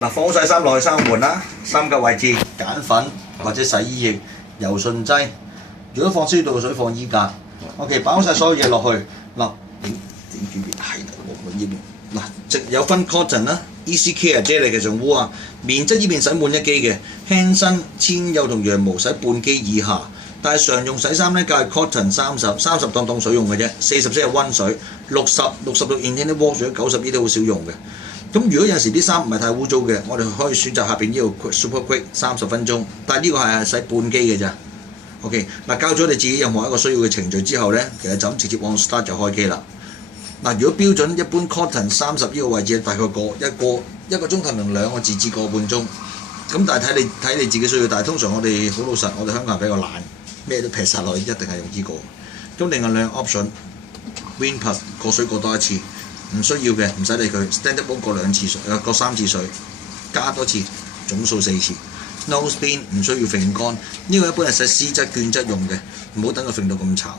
嗱，放晒衫落去三個門啦，三個位置鹼粉或者洗衣液、柔順劑。如果放消毒水，放衣架。OK， 擺好晒所有嘢落去。嗱，點住邊？係啦，我呢邊。嗱，有分 cotton 啦、Easy Care 啫喱嘅仲污啊，棉質呢邊洗滿一機嘅，輕身、纖幼同羊毛洗半機以下。但係常用洗衫咧，梗係 cotton 30當水用嘅啫，40先係溫水，66 intensive wash 咗90呢啲好少用嘅。咁如果有陣時啲衫唔係太污糟嘅，我哋可以選擇下邊呢個 Super Quick 30分鐘，但係呢個係洗半機嘅咋。OK， 嗱，交咗你自己任何一個需要嘅程序之後咧，其實就咁直接按 start 就開機啦。嗱，如果標準一般 cotton 30呢個位置大概一個鐘頭同2個字至個半鐘。咁但係睇你自己需要，但係通常我哋好老實，我哋香港人比較懶，咩都劈晒落去，一定係用呢個。咁另外兩個 option，Wind Plus 過水過多一次。唔需要嘅唔使理佢 ，stand up 過2次水，過3次水，加多次，總數4次。No spin 唔需要揈乾，呢個一般係洗絲質、絹質用嘅，唔好等佢揈到咁巢。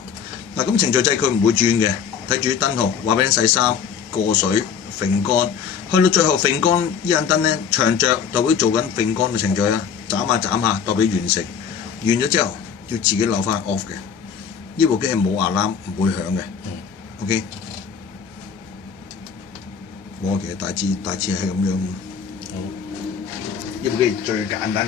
嗱，咁程序掣佢唔會轉嘅，睇住啲燈號，話俾你洗衫、過水、揈乾，去到最後揈乾呢盞燈咧長着代表做緊揈乾嘅程序啦，斬下代表完成。完咗之後要自己扭翻 off 嘅，呢部機係冇alarm唔會響嘅。OK。我其實大致係咁樣。好，呢部機最簡單。